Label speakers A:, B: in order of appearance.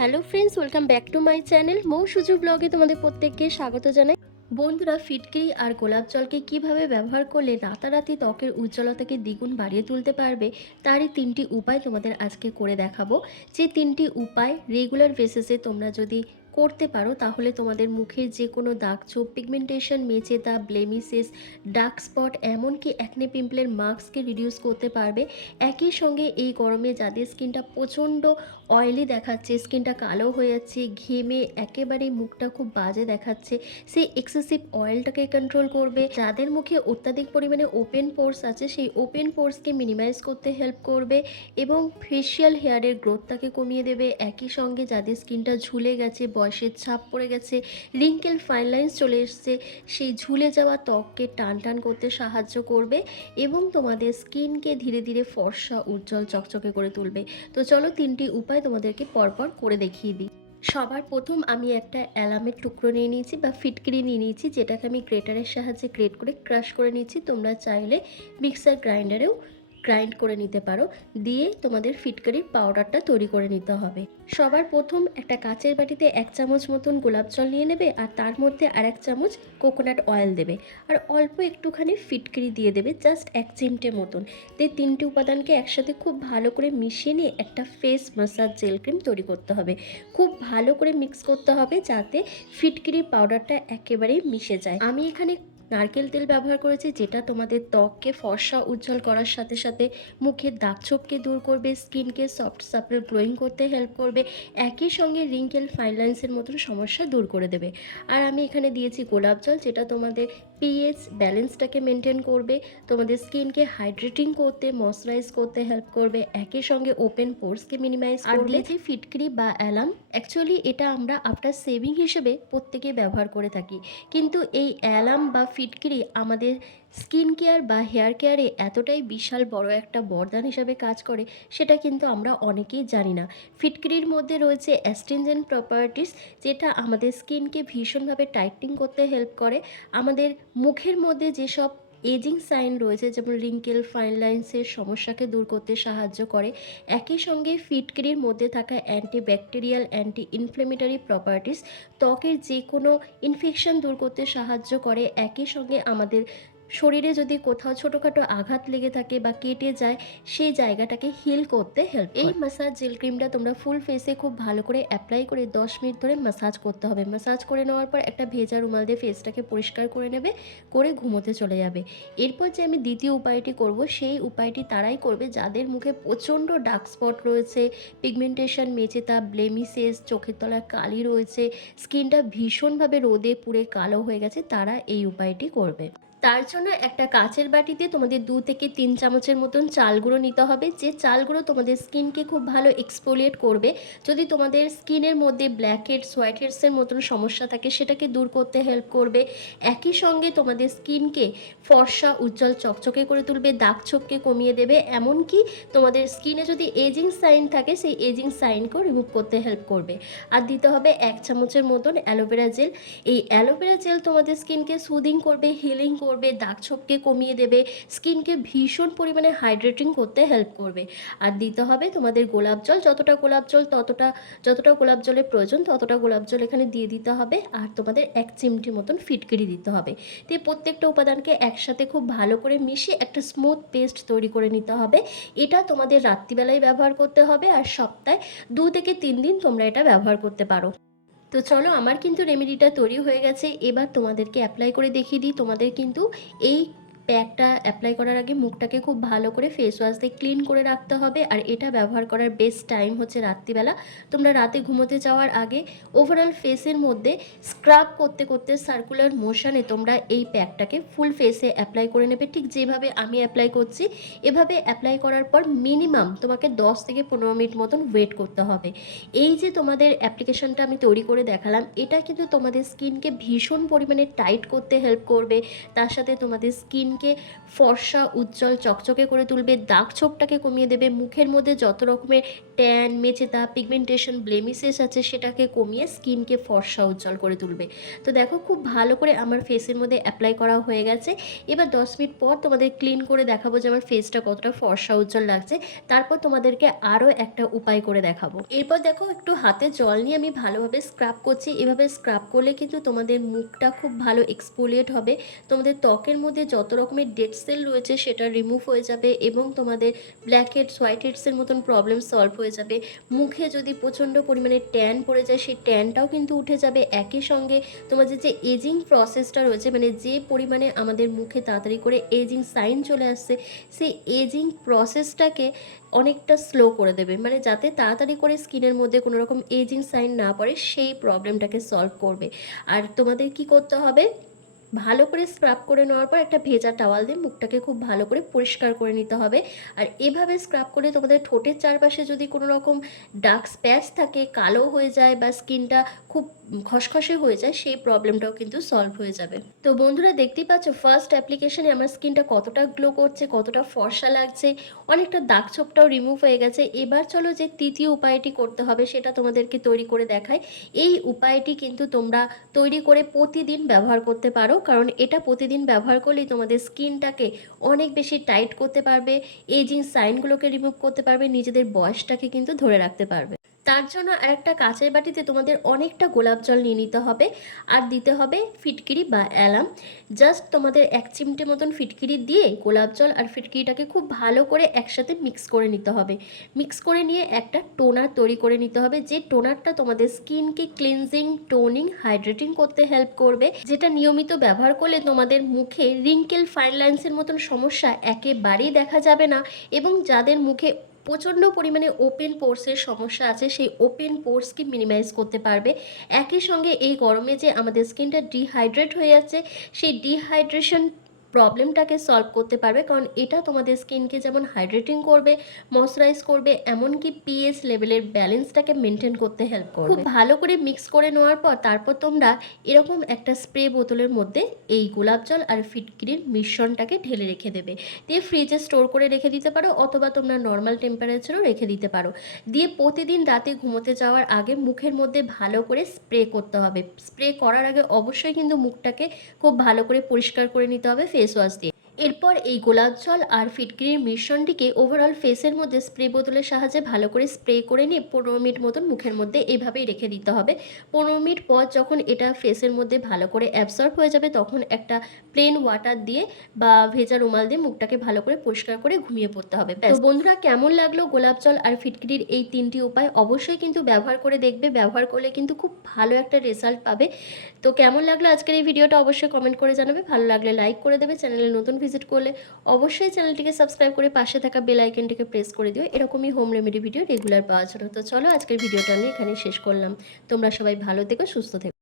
A: Hello friends, welcome back to my channel Mou Suju ব্লগে তোমাদের প্রত্যেককে স্বাগত জানাই। বন্ধুরা, ফিটকিরি আর গোলাপ জলকে কীভাবে ব্যবহার করলে রাতারাতি ত্বকের উজ্জ্বলতাকে দ্বিগুণ বাড়িয়ে তুলতে পারবে, তারই তিনটি উপায় তোমাদের আজকে করে দেখাবো। যে তিনটি উপায় রেগুলার বেসিসে তোমরা যদি করতে পারো, তাহলে তোমাদের মুখের যে কোনো দাগ ছোপ পিগমেন্টেশন মেচে দাগ, ব্লেমিসেস, ডার্ক স্পট, এমনকি অ্যাকনে পিম্পলের মার্কসকে রিডিউস করতে পারবে। একই সঙ্গে এই গরমে যাদের স্কিনটা প্রচণ্ড অয়েলি দেখাচ্ছে, স্কিনটা কালো হয়ে যাচ্ছে, ঘেমে একেবারে মুখটা খুব বাজে দেখাচ্ছে। সেই এক্সেসিভ অয়েলটাকে কন্ট্রোল করবে। যাদের মুখে অত্যাধিক পরিমাণে ওপেন পোর্স আছে, সেই ওপেন পোর্সকে মিনিমাইজ করতে হেল্প করবে এবং ফেশিয়াল হেয়ারের গ্রোথটাকে কমিয়ে দেবে। একই সঙ্গে যাদের স্কিনটা ঝুলে গেছে, বয়সের ছাপ পড়ে গেছে রিঙ্কেল ফাইন লাইন্স চলে এসছে, সেই ঝুলে যাওয়া ত্বককে টান টান করতে সাহায্য করবে এবং তোমাদের স্কিনকে ধীরে ধীরে ফর্সা, উজ্জ্বল, চকচকে করে তুলবে। তো চলো তিনটি উপায় তোমাদেরকে পরপর করে দেখিয়ে দিই। সবার প্রথম আমি একটা অ্যালামের টুকরো নিয়ে নিয়েছি বা ফিটকিরি নিয়ে নিয়েছি, যেটাকে আমি গ্রেটারের সাহায্যে গ্রেট করে ক্রাশ করে নিয়েছি। তোমরা চাইলে মিক্সার গ্রাইন্ডারেও গ্রাইন্ড করে নিতে পারো। দিয়ে তোমাদের ফিটকারির পাউডারটা তৈরি করে নিতে হবে। সবার প্রথম একটা কাচের বাটিতে এক চামচ মতন গোলাপ জল নিয়ে নেবে আর তার মধ্যে আর এক চামচ কোকোনাট অয়েল দেবে। আর অল্প একটুখানি ফিটকিরি দিয়ে দেবে জাস্ট এক চিমটে মতন। দিয়ে তিনটে উপাদানকে একসাথে খুব ভালো করে মিশিয়ে নিয়ে একটা ফেস মাসাজ জেল ক্রিম তৈরি করতে হবে। খুব ভালো করে মিক্স করতে হবে যাতে ফিটকিরির পাউডারটা একেবারেই মিশে যায়। আমি এখানে নারকেল তেল ব্যবহার করেছি, যেটা তোমাদের ত্বককে ফর্সা, উজ্জ্বল করার সাথে সাথে মুখের দাগ ছোপকে দূর করবে, স্কিনকে সফট সাপল গ্লোয়িং করতে হেল্প করবে, একই সঙ্গে রিঙ্কেল ফাইনলাইন্সের মতন সমস্যা দূর করে দেবে। আর আমি এখানে দিয়েছি গোলাপ জল, যেটা তোমাদের পিএইচ ব্যালেন্সটাকে মেনটেন করবে তোমাদের স্কিনকে হাইড্রেটিং করতে ময়শ্চারাইজ করতে হেল্প করবে একই সঙ্গে ওপেন পোর্সকে মিনিমাইজ আর যে ফিটকিরি বা অ্যালাম অ্যাকচুয়ালি এটা আমরা আফটার সেভিং হিসেবে প্রত্যেকে ব্যবহার করে থাকি। কিন্তু এই অ্যালাম বা ফিটকিরি আমাদের স্কিন কেয়ার বা হেয়ার কেয়ারে এতটাই বিশাল বড় একটা বরদান হিসাবে কাজ করে, সেটা কিন্তু আমরা অনেকেই জানি না। ফিটকিরির মধ্যে রয়েছে অ্যাস্ট্রিনজেন্ট প্রপার্টিস, যেটা আমাদের স্কিনকে ভীষণভাবে টাইটিং করতে হেল্প করে। আমাদের মুখের মধ্যে যেসব এজিং সাইন রয়েছে, যেমন রিঙ্কেল, ফাইন লাইন্সের সমস্যাকে দূর করতে সাহায্য করে, একই সঙ্গে ফিটকিরির মধ্যে থাকা anti bacterial anti inflammatory properties, ত্বকের যে কোনো ইনফেকশন দূর করতে সাহায্য করে। একই সঙ্গে আমাদের শরীরে যদি কোথাও ছোটোখাটো আঘাত লেগে থাকে বা কেটে যায় সেই জায়গাটাকে হিল করতে হেল্প এই মাসাজ জেল ক্রিমটা তোমরা ফুল ফেসে খুব ভালো করে অ্যাপ্লাই করে দশ মিনিট ধরে মাসাজ করতে হবে। মাসাজ করে নেওয়ার পর একটা ভেজা রুমাল দিয়ে ফেসটাকে পরিষ্কার করে নেবে করে ঘুমোতে চলে যাবে। এরপর যে আমি দ্বিতীয় উপায়টি করব সেই উপায়টি তারাই করবে যাদের মুখে প্রচণ্ড ডার্ক স্পট রয়েছে পিগমেন্টেশন মেচেতা ব্লেমিসেস চোখের তলায় কালি রয়েছে স্কিনটা ভীষণভাবে রোদে পুড়ে কালো হয়ে গেছে তারা এই উপায়টি করবে। তার জন্য একটা কাচের বাটিতে তোমাদের দু থেকে তিন চামচের মতন চাল গুঁড়ো নিতে হবে। যে চাল গুঁড়ো তোমাদের স্কিনকে খুব ভালো এক্সপোলিয়েট করবে। যদি তোমাদের স্কিনের মধ্যে ব্ল্যাক হেডস হোয়াইট হেডসের মতন সমস্যা থাকে, সেটাকে দূর করতে হেল্প করবে। একই সঙ্গে তোমাদের স্কিনকে ফর্সা, উজ্জ্বল, চকচকে করে তুলবে, দাগ ছোপকে কমিয়ে দেবে। এমনকি তোমাদের স্কিনে যদি এজিং সাইন থাকে, সেই এজিং সাইনকেও রিমুভ করতে হেল্প করবে। আর দিতে হবে এক চামচের মতন অ্যালোভেরা জেল এই অ্যালোভেরা জেল তোমাদের স্কিনকে সুদিং করবে হিলিং করবে। দাগ ছোপকে কমিয়ে দেবে, স্কিনকে ভীষণ পরিমাণে হাইড্রেটিং করতে হেল্প করবে। আর দিতে হবে তোমাদের গোলাপ জল, যতটা গোলাপ জল ততটা, যতটা গোলাপ জলের প্রয়োজন ততটা গোলাপ জল এখানে দিয়ে দিতে হবে। আর তোমাদের এক চিমটি মতন ফিটকিরি দিতে হবে। দিয়ে প্রত্যেকটা উপাদানকে একসাথে খুব ভালো করে মিশিয়ে একটা স্মুথ পেস্ট তৈরি করে নিতে হবে। এটা তোমাদের রাত্রিবেলায় ব্যবহার করতে হবে আর সপ্তাহে দু থেকে তিন দিন তোমরা এটা ব্যবহার করতে পারো। তো চলো আমার কিন্তু রেমেডিটা তৈরি হয়ে গেছে। এবার তোমাদেরকে অ্যাপ্লাই করে দেখিয়ে দিই। তোমাদের কিন্তু এই প্যাকটা অ্যাপ্লাই করার আগে মুখটাকে খুব ভালো করে ফেস ওয়াশ দিয়ে ক্লিন করে রাখতে হবে। আর এটা ব্যবহার করার বেস্ট টাইম হচ্ছে রাত্রিবেলা। তোমরা রাতে ঘুমোতে যাওয়ার আগে ওভারঅল ফেসের মধ্যে স্ক্রাব করতে করতে সার্কুলার মোশনে তোমরা এই প্যাকটাকে ফুল ফেসে অ্যাপ্লাই করে নেবে। ঠিক যেভাবে আমি অ্যাপ্লাই করছি, এভাবে অ্যাপ্লাই করার পর মিনিমাম তোমাকে 10 থেকে পনেরো মিনিট মতন ওয়েট করতে হবে। এই যে তোমাদের অ্যাপ্লিকেশনটা আমি তৈরি করে দেখালাম, এটা কিন্তু তোমাদের স্কিনকে ভীষণ পরিমাণে টাইট করতে হেল্প করবে। তার সাথে তোমাদের স্কিনকে ফর্সা উজ্জ্বল চকচকে করে তুলবে দাগ ছোপটাকে কমিয়ে দেবে মুখের মধ্যে যত রকমের ট্যান মেচেতা পিগমেন্টেশন ব্লেমিসেস আছে, সেটাকে কমিয়ে স্কিনকে ফর্সা উজ্জ্বল করে তুলবে। তো দেখো, খুব ভালো করে আমার ফেসের মধ্যে অ্যাপ্লাই করা হয়ে গেছে। এবার দশ মিনিট পর তোমাদের ক্লিন করে দেখাবো যে আমার ফেসটা কতটা ফর্সা উজ্জ্বল লাগছে। তারপর তোমাদেরকে আরও একটা উপায় করে দেখাবো। এরপর দেখো, একটু হাতে জল নিয়ে আমি ভালোভাবে স্ক্রাব করছি। এভাবে স্ক্রাব করলে কিন্তু তোমাদের মুখটা খুব ভালো এক্সপোলিয়েট হবে। তোমাদের ত্বকের মধ্যে যত রকমের ডেড সেল রয়েছে, সেটা রিমুভ হয়ে যাবে এবং তোমাদের ব্ল্যাক হেডস হোয়াইট হেডসের মতন প্রবলেম সলভ হয়ে যাবে। মুখে যদি প্রচণ্ড পরিমাণে ট্যান পড়ে যায়, সেই ট্যানটাও কিন্তু উঠে যাবে। একই সঙ্গে তোমাদের যে এজিং প্রসেসটা রয়েছে মানে যে পরিমাণে আমাদের মুখে তাড়াতাড়ি করে এজিং সাইন চলে আসছে, সেই এজিং প্রসেসটাকে অনেকটা স্লো করে দেবে। মানে যাতে তাড়াতাড়ি করে স্কিনের মধ্যে কোনো রকম এজিং সাইন না পড়ে, সেই প্রবলেমটাকে সলভ করবে। আর তোমাদের কি করতে হবে? ভালো করে স্ক্রাব করে নেওয়ার পর একটা ভেজা টাওয়াল দিয়ে মুখটাকে খুব ভালো করে পরিষ্কার করে নিতে হবে। আর এভাবে স্ক্রাব করে তোমাদের ঠোঁটের চারপাশে যদি কোনো রকম ডার্ক স্প্যাচ থাকে, কালো হয়ে যায় বা স্কিনটা খুব খসখসে হয়ে যায়, সেই প্রবলেমটাও কিন্তু সলভ হয়ে যাবে। তো বন্ধুরা, দেখতেই পাচ্ছ ফার্স্ট অ্যাপ্লিকেশনে আমার স্কিনটা কতটা গ্লো করছে, কতটা ফর্সা লাগছে, অনেকটা দাগ ছোপটাও রিমুভ হয়ে গেছে। এবার চলো যে তৃতীয় উপায়টি করতে হবে, সেটা তোমাদেরকে তৈরি করে দেখায় এই উপায়টি কিন্তু তোমরা তৈরি করে প্রতিদিন ব্যবহার করতে পারো, কারণ এটা প্রতিদিন ব্যবহার করলেই তোমাদের স্কিনটাকে অনেক বেশি টাইট করতে পারবে এজিং সাইনগুলোকে রিমুভ করতে পারবে, নিজেদের বয়সটাকে কিন্তু ধরে রাখতে পারবে। তার জন্য আরেকটা কাঁচের বাটিতে তোমাদের অনেকটা গোলাপ জল নিয়ে নিতে হবে আর দিতে হবে ফিটকিরি বা অ্যালাম জাস্ট তোমাদের এক চিমটে মতন ফিটকিরি দিয়ে গোলাপ জল আর ফিটকিরিটাকে খুব ভালো করে একসাথে মিক্স করে নিতে হবে। মিক্স করে নিয়ে একটা টোনার তৈরি করে নিতে হবে। যে টোনারটা তোমাদের স্কিনকে ক্লিনজিং, টোনিং, হাইড্রেটিং করতে হেল্প করবে, যেটা নিয়মিত ব্যবহার করলে তোমাদের মুখে রিঙ্কেল ফাইন লাইন্সের মতন সমস্যা একেবারেই দেখা যাবে না এবং যাদের মুখে প্রচণ্ড পরিমাণে ওপেন পোর্সের সমস্যা আছে, সেই ওপেন পোর্সকে মিনিমাইজ করতে পারবে। একই সঙ্গে এই গরমে যে আমাদের স্কিনটা ডিহাইড্রেট হয়ে যাচ্ছে, সেই ডিহাইড্রেশন প্রবলেমটাকে সলভ করতে পারবে। কারণ এটা তোমাদের স্কিনকে যেমন হাইড্রেটিং করবে ময়শ্চারাইজ করবে, এমনকি পিএস লেভেলের ব্যালেন্সটাকে মেনটেন করতে হেল্প করবে। খুব ভালো করে মিক্স করে নেওয়ার পর তারপর তোমরা এরকম একটা স্প্রে বোতলের মধ্যে এই গোলাপ জল আর ফিটকিরির মিশ্রণটাকে ঢেলে রেখে দেবে। দিয়ে ফ্রিজে স্টোর করে রেখে দিতে পারো অথবা তোমরা নর্মাল টেম্পারেচারও রেখে দিতে পারো। দিয়ে প্রতিদিন রাতে ঘুমোতে যাওয়ার আগে মুখের মধ্যে ভালো করে স্প্রে করতে হবে। স্প্রে করার আগে অবশ্যই কিন্তু মুখটাকে খুব ভালো করে পরিষ্কার করে নিতে হবে ফেস ওয়াশ দিয়ে এরপর এই গোলাপ জল আর ফিটকিরির মিশ্রণটিকে ওভারঅল ফেসের মধ্যে স্প্রে বোতলের সাহায্যে ভালো করে স্প্রে করে নিয়ে পনেরো মিনিট মতন মুখের মধ্যে এভাবেই রেখে দিতে হবে। পনেরো মিনিট পর যখন এটা ফেসের মধ্যে ভালো করে অ্যাবসর্ব হয়ে যাবে তখন একটা প্লেন ওয়াটার দিয়ে বা ভেজা রুমাল দিয়ে মুখটাকে ভালো করে পরিষ্কার করে ঘুমিয়ে পড়তে হবে। তো বন্ধুরা কেমন লাগল গোলাপ জল আর ফিটকিরির এই তিনটি উপায়? অবশ্যই কিন্তু ব্যবহার করে দেখবে ব্যবহার করলে কিন্তু খুব ভালো একটা রেজাল্ট পাবে। তো কেমন লাগল আজকের এই ভিডিওটা অবশ্যই কমেন্ট করে জানাবে। ভালো লাগলে লাইক করে দেবে। চ্যানেলে নতুন ভিজিট করলে অবশ্যই চ্যানেলটিকে সাবস্ক্রাইব করে পাশে থাকা বেল আইকনটিকে প্রেস করে দিও। এরকমই হোম রেমেডি ভিডিও রেগুলার পাওয়ার জন্য। তো চলো আজকের ভিডিওটা আমি এখানে শেষ করলাম। তোমরা সবাই ভালো থেকো, সুস্থ থেকো।